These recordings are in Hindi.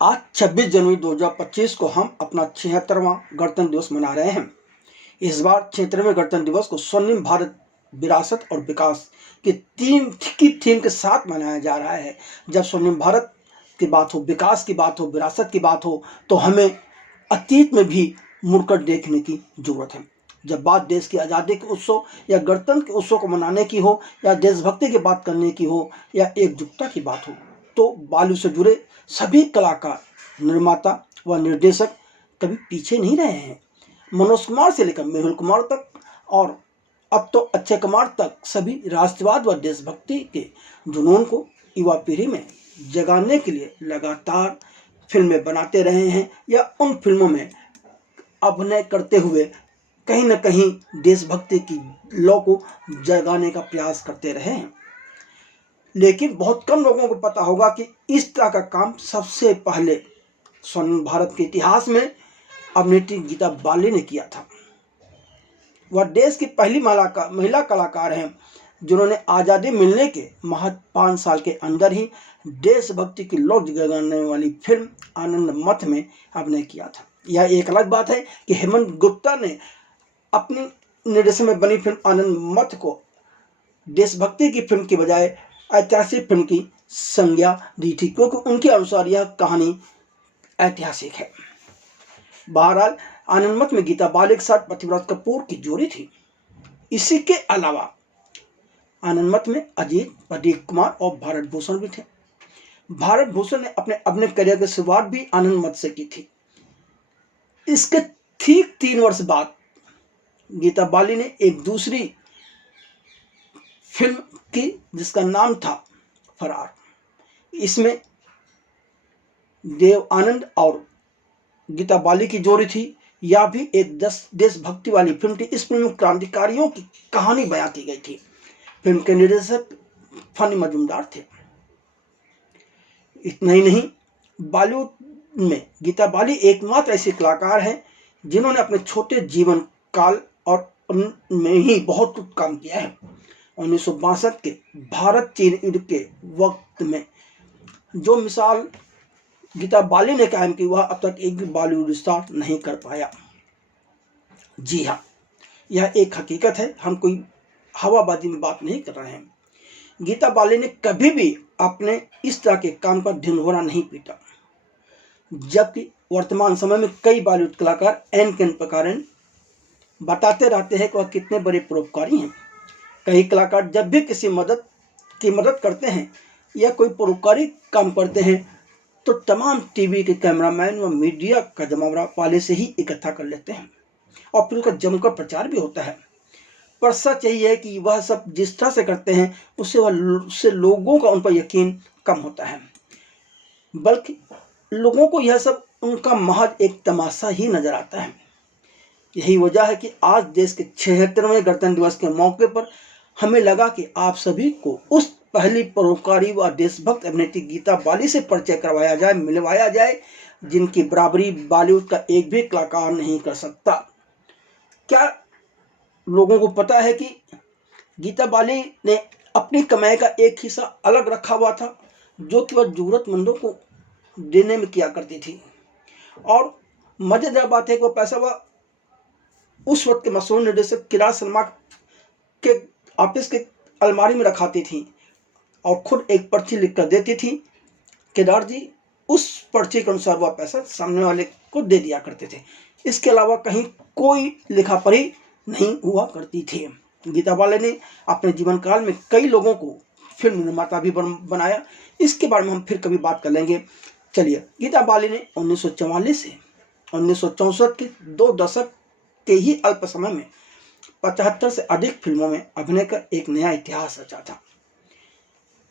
आज 26 जनवरी 2025 को हम अपना 76वां गणतंत्र दिवस मना रहे हैं। इस बार 76वें गणतंत्र दिवस को स्वर्णिम भारत विरासत और विकास की थीम के साथ मनाया जा रहा है। जब स्वर्णिम भारत की बात हो, विकास की बात हो, विरासत की बात हो, तो हमें अतीत में भी मुड़कर देखने की जरूरत है। जब बात देश की आज़ादी के उत्सव या गणतंत्र के उत्सव को मनाने की हो, या देशभक्ति की बात करने की हो, या एकजुटता की बात हो, तो बॉलीवुड से जुड़े सभी कलाकार, निर्माता व निर्देशक कभी पीछे नहीं रहे हैं। मनोज कुमार से लेकर मेहुल कुमार तक और अब तो अक्षय कुमार तक सभी राष्ट्रवाद व देशभक्ति के जुनून को युवा पीढ़ी में जगाने के लिए लगातार फिल्में बनाते रहे हैं, या उन फिल्मों में अभिनय करते हुए कहीं न कहीं देशभक्ति की लौ को जगाने का प्रयास करते रहे हैं। लेकिन बहुत कम लोगों को पता होगा कि इस तरह का काम सबसे पहले स्वर्णिम भारत के इतिहास में अभिनेत्री गीता बाली ने किया था। वह देश की पहली महिला कलाकार हैं जिन्होंने आज़ादी मिलने के महज 5 साल के अंदर ही देशभक्ति की लौ जगाने वाली फिल्म आनंद मठ में अभिनय किया था। यह एक अलग बात है कि हेमंत गुप्ता ने अपनी निर्देशन में बनी फिल्म आनंद मठ को देशभक्ति की फिल्म की बजाय ऐतिहासिक फिल्म की संज्ञा दी थी, क्योंकि उनके अनुसार यह कहानी ऐतिहासिक है। बहरहाल आनंद मठ में गीता बाली के साथ पृथ्वीराज कपूर की जोड़ी थी। इसी के अलावा आनंद मठ में अजीत, प्रदीप कुमार और भारत भूषण भी थे। भारत भूषण ने अपने अभिनय करियर की शुरुआत भी आनंद मठ से की थी। इसके ठीक 3 वर्ष बाद गीता बाली ने एक दूसरी फिल्म की जिसका नाम था फरार। इसमें देव आनंद और गीता बाली की जोड़ी थी। यह भी एक देशभक्ति वाली फिल्म थी। इस फिल्म में क्रांतिकारियों की कहानी बयां की गई थी। फिल्म के निर्देशक फनी मजूमदार थे। इतना ही नहीं, बॉलीवुड में गीता बाली एकमात्र ऐसी कलाकार हैं जिन्होंने अपने छोटे जीवन काल और में ही बहुत कुछ काम किया है। 1962 के भारत चीन युद्ध के वक्त में जो मिसाल गीता बाली ने कायम की, वह अब तक एक भी बॉलीवुड स्टार नहीं कर पाया। जी हाँ, यह एक हकीकत है, हम कोई हवाबाजी में बात नहीं कर रहे हैं। गीता बाली ने कभी भी अपने इस तरह के काम का ढिंढोरा नहीं पीटा, जबकि वर्तमान समय में कई बॉलीवुड कलाकार एन के प्रकार बताते रहते हैं कि वह कितने बड़े परोपकारी हैं। कई कलाकार जब भी किसी की मदद करते हैं या कोई परोपकारी काम करते हैं, तो तमाम टीवी के कैमरामैन व मीडिया का जमावड़ा पहले से ही इकट्ठा कर लेते हैं और फिर उसका जमकर प्रचार भी होता है। पर सच यही है कि वह सब जिस तरह से करते हैं उससे लोगों का उन पर यकीन कम होता है, बल्कि लोगों को यह सब उनका महज एक तमाशा ही नजर आता है। यही वजह है कि आज देश के 76वें गणतंत्र दिवस के मौके पर हमें लगा कि आप सभी को उस पहली परोपकारी व देशभक्त अभिनेत्री गीता बाली से परिचय करवाया जाए, मिलवाया जाए, जिनकी बराबरी बॉलीवुड का एक भी कलाकार नहीं कर सकता। क्या लोगों को पता है कि गीता बाली ने अपनी कमाई का एक हिस्सा अलग रखा हुआ था, जो कि वह जरूरतमंदों को देने में किया करती थी। और मजेदार बात है कि वह पैसा वह उस वक्त के मशहूर निर्देशक किरार शर्मा के ऑफिस के अलमारी में रखाती थी और खुद एक पर्ची लिख कर देती थी। केदार जी उस पर्ची के अनुसार वह पैसा सामने वाले को दे दिया करते थे। इसके अलावा कहीं कोई लिखा पढ़ी नहीं हुआ करती थी। गीता बाली ने अपने जीवन काल में कई लोगों को फिल्म निर्माता भी बनाया। इसके बारे में हम फिर कभी बात कर लेंगे। चलिए, गीता बाली ने 1944 से 1964 के 2 दशक के ही अल्प समय में 75 से अधिक फिल्मों में अभिनय कर एक नया इतिहास रचा था।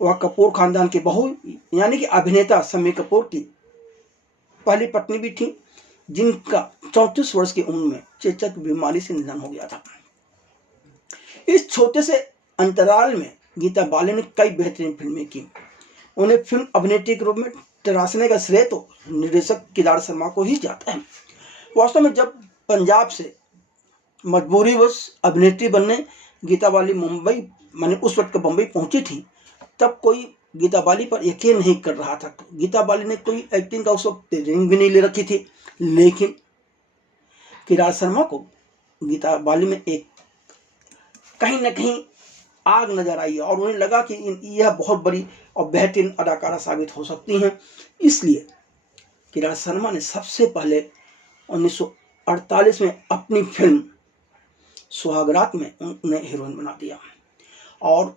वह कपूर खानदान की बहू यानी कि अभिनेता शम्मी कपूर की पहली पत्नी भी थी, जिनका 34 वर्ष की उम्र में चेचक बीमारी से निधन हो गया था। इस छोटे से अंतराल में गीता बाली ने कई बेहतरीन फिल्में की। उन्हें फिल्म अभिनेत्री के रूप में तराशने का श्रेय तो निर्देशक किरार शर्मा को ही जाता है। वास्तव में जब पंजाब से मजबूरीवश अभिनेत्री बनने गीता बाली मुंबई माने उस वक्त बम्बई पहुंची थी, तब कोई गीता बाली पर यकीन नहीं कर रहा था। गीता बाली ने कोई एक्टिंग का उस वक्त ट्रेनिंग भी नहीं ले रखी थी, लेकिन किरार शर्मा को गीता बाली में एक कहीं ना कहीं आग नजर आई और उन्हें लगा कि यह बहुत बड़ी और बेहतरीन अदाकारा साबित हो सकती हैं। इसलिए किरार शर्मा ने सबसे पहले 1948 में अपनी फिल्म सुहागरात में उन्हें हीरोइन बना दिया। और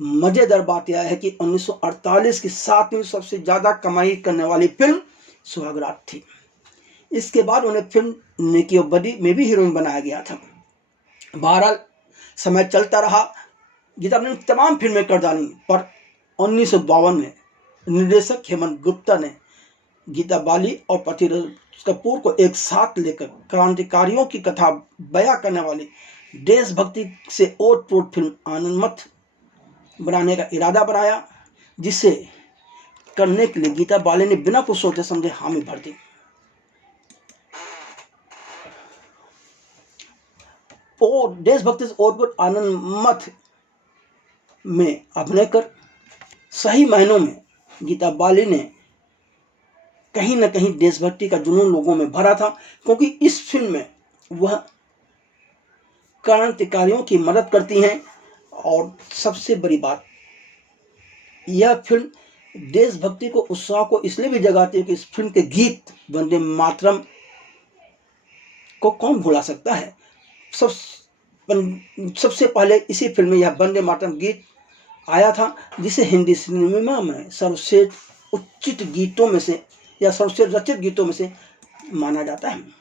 मजेदार बात यह है कि 1948 की 7वीं सबसे ज्यादा कमाई करने वाली फिल्म सुहागरात थी। इसके बाद उन्हें फिल्म नेकी और बदी में भी हीरोइन बनाया गया था। बहरहाल समय चलता रहा, गीता ने तमाम फिल्में कर डाली, पर 1952 में निर्देशक हेमंत गुप्ता ने गीता बाली और पृथ्वीराज कपूर को एक साथ लेकर क्रांतिकारियों की कथा बयां करने वाली देशभक्ति से ओत-प्रोत फिल्म आनंद मठ बनाने का इरादा बनाया, जिसे करने के लिए गीता बाली ने बिना कुछ सोचे समझे हामी भर दी। और देशभक्ति से ओत-प्रोत आनंद मठ में अभिनय कर सही मायनों में गीता बाली ने कहीं न कहीं देशभक्ति का जुनून लोगों में भरा था, क्योंकि इस फिल्म में वह क्रांतिकारियों की मदद करती हैं। और सबसे बड़ी बात, यह फिल्म देशभक्ति को उत्साह को इसलिए भी जगाती है कि इस फिल्म के गीत वंदे मातरम को कौन भुला सकता है। सबसे पहले इसी फिल्म में यह वंदे मातरम गीत आया था, जिसे हिंदी सिनेमा में सर्वश्रेष्ठ उचित गीतों में से या सर्वश्रेष्ठ रचित गीतों में से माना जाता है।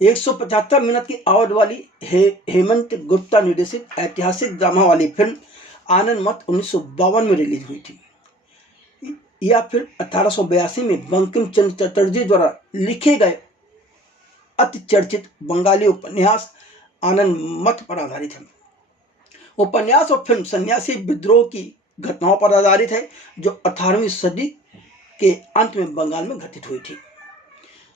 175 मिनट की आवाज वाली हेमंत गुप्ता निर्देशित ऐतिहासिक ड्रामा वाली फिल्म आनंद मठ 1952 में रिलीज हुई थी। यह फिल्म 1882 में बंकिम चंद्र चटर्जी द्वारा लिखे गए अति चर्चित बंगाली उपन्यास आनंद मठ पर आधारित है। उपन्यास और फिल्म सन्यासी विद्रोह की घटनाओं पर आधारित है, जो 18वीं सदी के अंत में बंगाल में घटित हुई थी।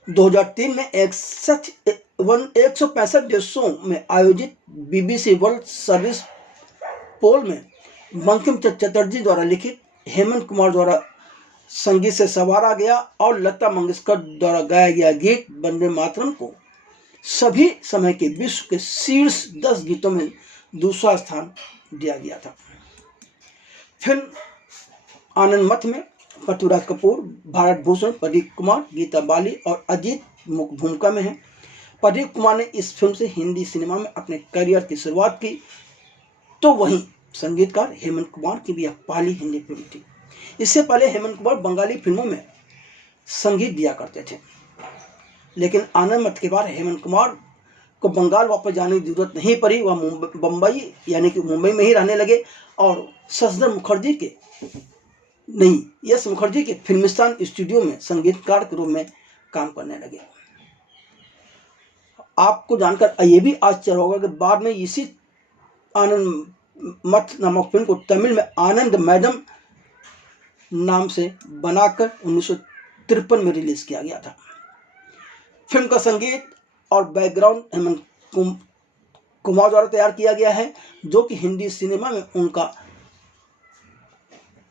2003 में 165 देशों में आयोजित BBC वर्ल्ड सर्विस पोल में बंकिम चंद्र चटर्जी द्वारा लिखित, हेमंत कुमार द्वारा संगीत से संवारा गया और लता मंगेशकर द्वारा गाया गया गीत वंदे मातरम को सभी समय के विश्व के शीर्ष 10 गीतों में दूसरा स्थान दिया गया था। फिल्म आनंद मठ में पृथ्वीराज कपूर, भारत भूषण, प्रदीप कुमार, गीता बाली और अजीत मुख्य भूमिका में हैं। प्रदीप कुमार ने इस फिल्म से हिंदी सिनेमा में अपने करियर की शुरुआत की, तो वहीं संगीतकार हेमंत कुमार की भी यह पहली हिंदी फिल्म थी। इससे पहले हेमंत कुमार बंगाली फिल्मों में संगीत दिया करते थे, लेकिन आनंद मठ के बाद हेमंत कुमार को बंगाल वापस जाने की जरूरत नहीं पड़ी। वह मुंबई यानी कि मुंबई में ही रहने लगे और यश मुखर्जी के फिल्मिस्तान स्टूडियो में संगीतकार के रूप में काम करने लगे। आपको जानकर ये भी आश्चर्य होगा कि बाद में इसी आनंद मठ नामक फिल्म को तमिल में आनंद मैडम नाम से बनाकर 1953 में रिलीज किया गया था। फिल्म का संगीत और बैकग्राउंड हेमंत कुमार द्वारा तैयार किया गया है, जो कि हिंदी सिनेमा में उनका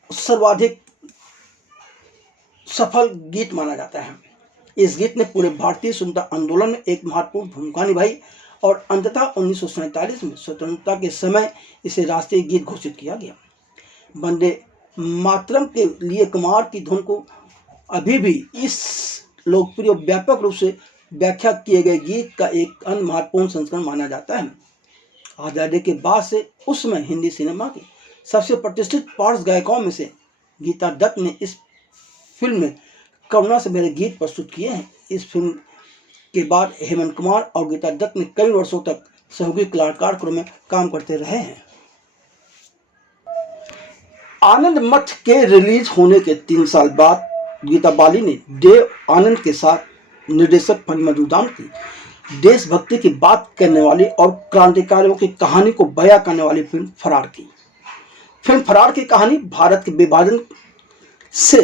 सर्वाधिक सफल गीत माना जाता है। इस गीत ने पूरे भारतीय स्वतंत्रता आंदोलन में एक महत्वपूर्ण भूमिका निभाई और अंततः 1947 में स्वतंत्रता के समय इसे राष्ट्रीय गीत घोषित किया गया। वंदे मातरम के लिए कुमार की धुन को अभी भी इस लोकप्रिय व्यापक रूप से व्याख्या किए गए गीत का एक अन्य महत्वपूर्ण संस्करण माना जाता है। आज़ादी के बाद से उस समय हिंदी सिनेमा के सबसे प्रतिष्ठित पार्श्व गायकों में से गीता दत्त ने इस फिल्म में करुणा से मेरे गीत प्रस्तुत किए हैं। इस फिल्म के बाद हेमंत कुमार और गीता दत्त ने कई वर्षों तक सहयोगी कलाकार के रूप में काम करते रहे हैं। आनंद मठ के रिलीज होने के 3 साल बाद गीता बाली ने देव आनंद के साथ निर्देशक फनी मधुदान की देशभक्ति की बात करने वाली और क्रांतिकारियों की कहानी को बयां करने वाली फिल्म फरार की। फिल्म फरार की कहानी भारत के विभाजन से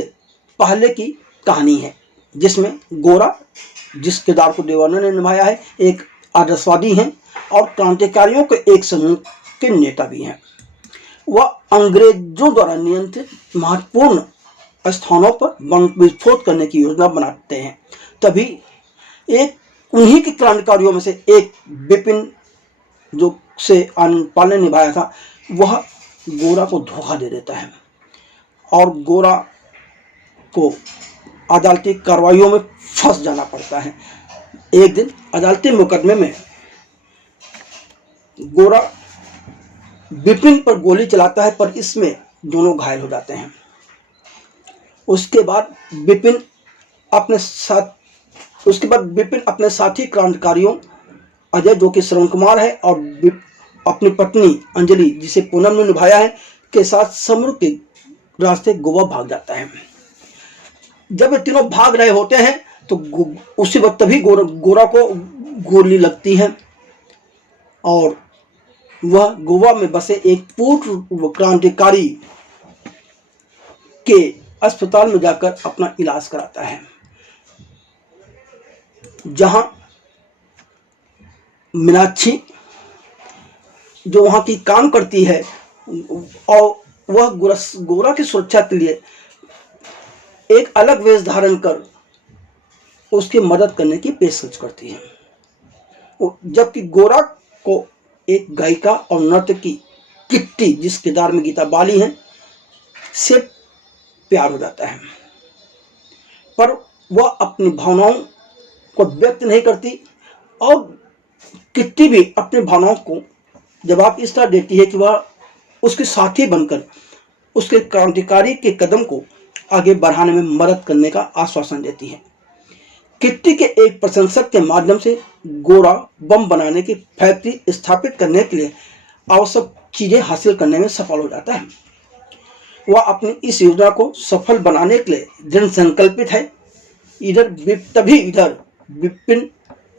पहले की कहानी है, जिसमें गोरा, जिस किरदार को देव आनंद ने निभाया है, एक आदर्शवादी हैं और क्रांतिकारियों के एक समूह के नेता भी हैं। वह अंग्रेजों द्वारा नियंत्रित महत्वपूर्ण स्थानों पर बम विस्फोट करने की योजना बनाते हैं। तभी एक उन्हीं के क्रांतिकारियों में से एक बिपिन जो से पालन निभाया था, वह गोरा को धोखा दे देता है और गोरा को अदालती कार्रवाइयों में फंस जाना पड़ता है। एक दिन अदालती मुकदमे में गोरा बिपिन पर गोली चलाता है, पर इसमें दोनों घायल हो जाते हैं। उसके बाद बिपिन अपने साथी क्रांतिकारियों अजय, जो कि श्रवण कुमार है, और अपनी पत्नी अंजलि, जिसे पूनम ने निभाया है, के साथ समुद्र के रास्ते गोवा भाग जाता है। जब ये तीनों भाग रहे होते हैं तो उसी वक्त तभी गोरा को गोली लगती है और वह गोवा में बसे एक पूर्व क्रांतिकारी के अस्पताल में जाकर अपना इलाज कराता है, जहां मीनाक्षी जो वहां की काम करती है और वह गोरा की सुरक्षा के लिए एक अलग वेश धारण कर उसकी मदद करने की पेशकश करती है, जबकि गोरा को एक गायिका और नर्तकी किट्टी, जिस किरदार में गीता बाली है, से प्यार हो जाता है, पर वह अपनी भावनाओं को व्यक्त नहीं करती और किट्टी भी अपनी भावनाओं को जवाब इस तरह देती है कि वह उसके साथी बनकर उसके क्रांतिकारी के कदम को आगे बढ़ाने में मदद करने का आश्वासन देती है। किट्टी के एक प्रशंसक के माध्यम से गोरा बम बनाने की फैक्ट्री स्थापित करने के लिए आवश्यक चीजें हासिल करने में सफल हो जाता है। वह अपनी इस योजना को सफल बनाने के लिए दृढ़ संकल्पित है। इधर विपिन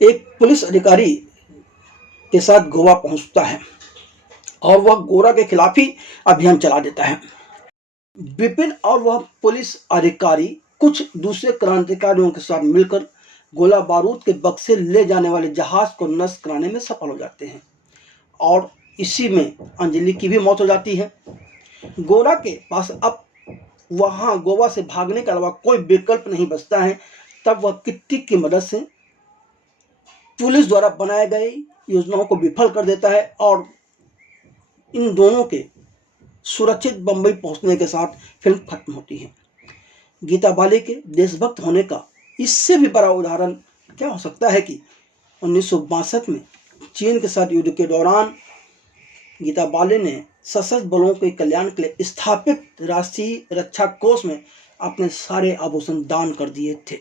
एक पुलिस अधिकारी के साथ गोवा पहुंचता है और वह गोरा के खिलाफ ही अभियान चला देता है। विपिन और वह पुलिस अधिकारी कुछ दूसरे क्रांतिकारियों के साथ मिलकर गोला बारूद के बक्से ले जाने वाले जहाज को नष्ट कराने में सफल हो जाते हैं और इसी में अंजलि की भी मौत हो जाती है। गोरा के पास अब वहां गोवा से भागने के अलावा कोई विकल्प नहीं बचता है। तब वह किट्टी की मदद से पुलिस द्वारा बनाए गए योजनाओं को विफल कर देता है और इन दोनों के सुरक्षित बंबई पहुंचने के साथ फिल्म खत्म होती है। गीता बाली के देशभक्त होने का इससे भी बड़ा उदाहरण क्या हो सकता है कि 1962 में चीन के साथ युद्ध के दौरान गीता बाली ने सशस्त्र बलों के कल्याण के लिए स्थापित राष्ट्रीय रक्षा कोष में अपने सारे आभूषण दान कर दिए थे।